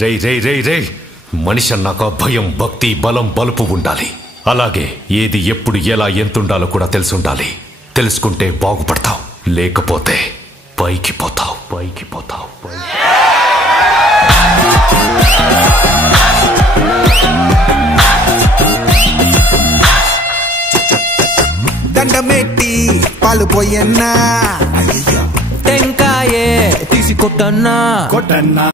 రే రే రే రే మనిషి అన్నాక భయం, భక్తి, బలం, బలుపు ఉండాలి. అలాగే ఏది ఎప్పుడు ఎలా ఎంతుండాలో కూడా తెలుసుండాలి. తెలుసుకుంటే బాగుపడతావు, లేకపోతే పైకి పోతావు. దండమెట్టి పాలు పోయన్నా, టెంకాయే తీసి కొట్టన్నా.